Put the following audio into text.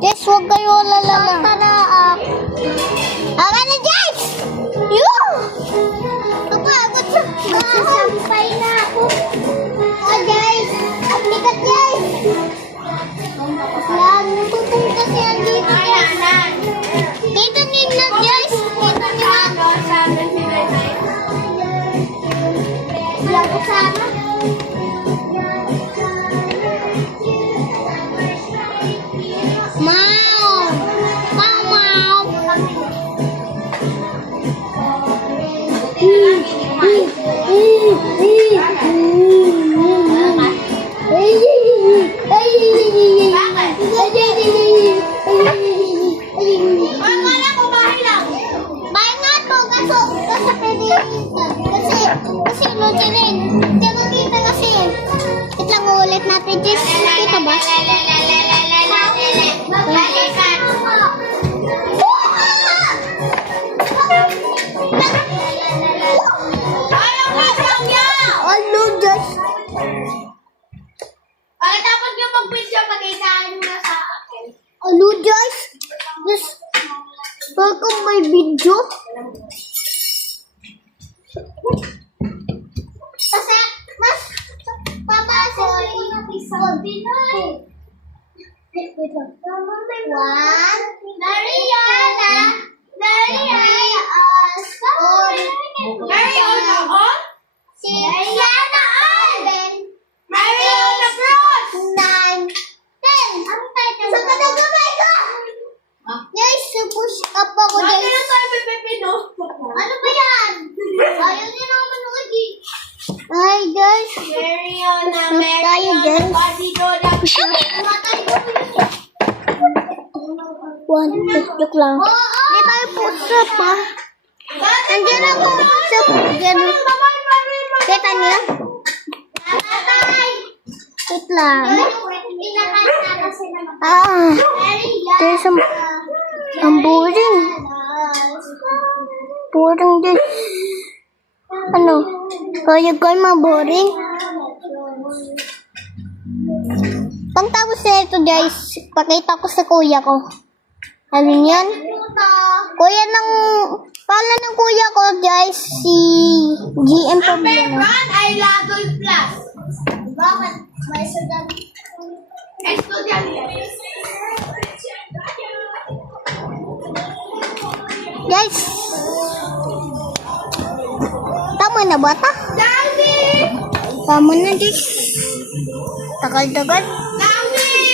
Guys, huwag kayo lalala. Tara, Tara na, guys! Yoo! Napagod sa sasampay na ako. Guys! Ang bigat, guys! Yan, pupunta siya dito. Dito nila, guys! Dito nila. Wala ko sana. Hello guys, welcome my video. Kasi mas papasok ko ng episode Pinoy. One, Mariana, story. Mariana on? Mariana on. Mariana Bros. 9, 10. Ang title. Saan ka nagkamay ka? Guys, push up ako guys. Bakit na tayo may pepino? Ano ba yan? Ayaw niyo naman lagi. Hi guys. Mariana, tayo guys. One, joke lang. Hindi tayo push up ha. Nandiyan ako push up. Ganun. Kita niyo? Wait lang. There's ang boring. Boring din. Ano? Kaya ko ma-boring. Pagtapos na ito guys, pakita ko sa kuya ko. Ano yan? Kuya ng, pala ng kuya ko guys, si GM Problema. ay Lagoy Plus. Bakit? May estudyante. Guys, tama na ba ta? Tama na guys. Tagal-tagal.